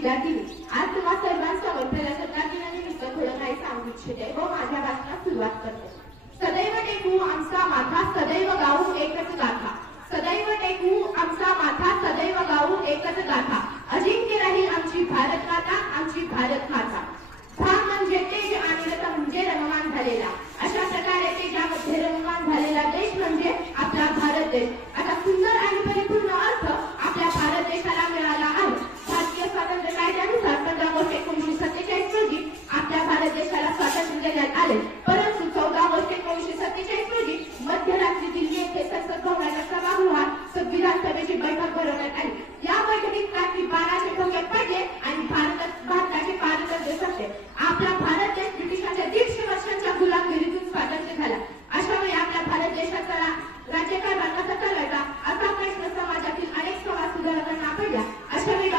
विद्यार्थी आज तुम्हा सर्वांसमोर प्रजासत्ताक दिनानिमित्त थोडं काही सांगू इच्छिते व माझ्या भाषणात सुरुवात करते। सदैव टेकू आमचा माथा सदैव गाऊ एकच गाथा, सदैव टेकू आमचा माथा सदैव गाऊ एकच गाथा, अजिंक्य राहील आमची भारत माता, आमची भारत माता। भाग म्हणजे तेज आणि रथ म्हणजे रममान झालेला, अशा प्रकारे तेजामध्ये रममान झालेला देश म्हणजे आपला भारत देश। असा सुंदर आणि परिपूर्ण अर्थ आपल्या भारत देशाला मिळाला आहे। भारतीय स्वातंत्र्य कायद्यानुसार 15 ऑगस्ट 1947 रोजी आपल्या भारत देशाला स्वातंत्र्य देण्यात आले, परंतु 14 ऑगस्ट 1947 रोजी मध्यरात्री दिल्ली येथे संसद भवनाच्या सभागृहात संविधान सभेची बैठक भरवण्यात आली। या बैठकीत रात्री 12चे ठोके पडले आणि भारताचे पारतंत्र्य सत्य आपला भारत देश ब्रिटिशांच्या 150 वर्षांच्या गुलामगिरीतून स्वातंत्र्य झाला। अशा वेळी आपल्या भारत देशाचा राज्यकारभार कसा चालवायचा असा प्रश्न समाजातील अनेक समाज सुधारकांना पडला। अशा वेळी